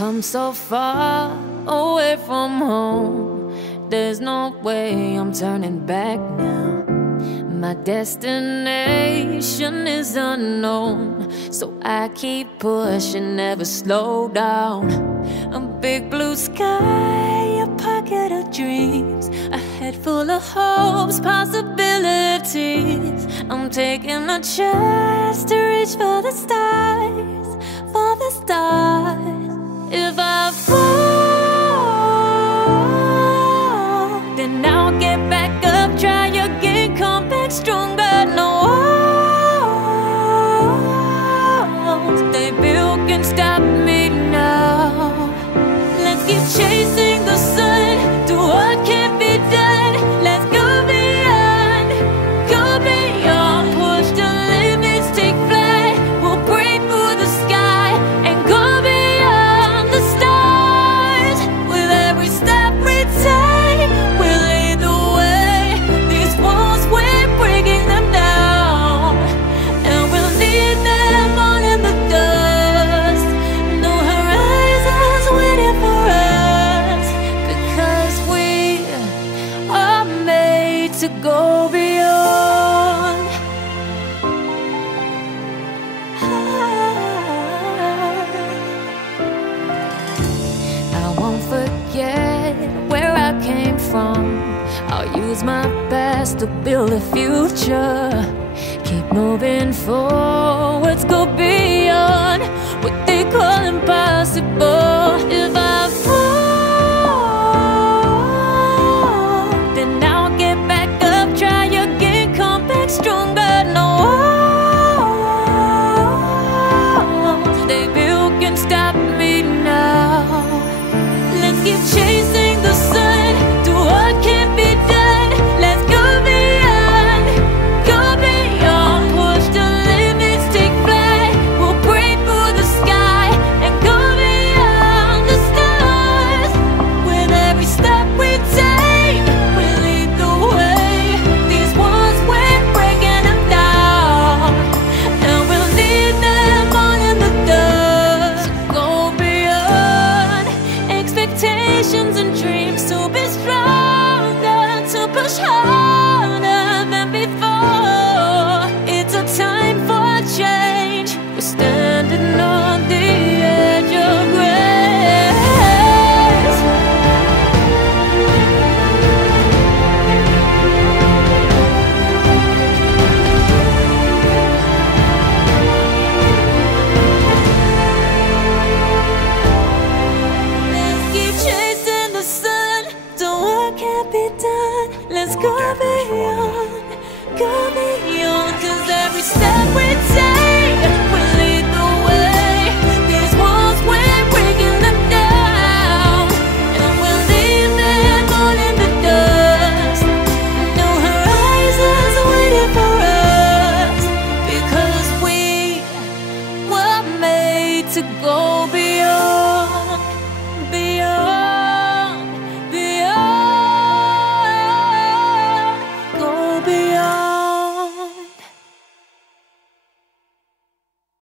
come so far away from home. There's no way I'm turning back now. My destination is unknown, so I keep pushing, never slow down. A big blue sky, a pocket of dreams, a head full of hopes, possibilities. I'm taking a chance to reach for the stars, for the stars. If I fall, then I'll get back up, try again, come back stronger. No walls they built can stop me now. Let's keep chasing the sun, do what can't be done. Let's go beyond, push the limits, take flight. We'll break through the sky and go beyond the stars. With every step we take, we'll lead the way. These walls, we're breaking them down, and we'll leave them all in the dust. No horizons waiting for us, because we are made to go beyond. I won't forget where I came from. I'll use my best to build a future. Keep moving forwards, go beyond what they call impossible. If I fall, then I'll get back up, try again, come back stronger. No walls they built can stop me now. Let's keep chasing the sun, do what can't be done. Let's go beyond, push the limits, take flight. We'll break through the sky and go beyond the stars. With every step we take, we lead the way. These walls, we're breaking them down, and we'll leave them all in the dust. Go beyond expectations and dreams, to be stronger, to push harder than before. It's a time for change. We're standing on the edge of grace. Let's keep chasing the sun, do what can't be done. Let's go beyond, cause every step we take will lead the way. These walls, we're breaking them down, and we'll leave them all in the dust. No horizons waiting for us, because we were made to go beyond.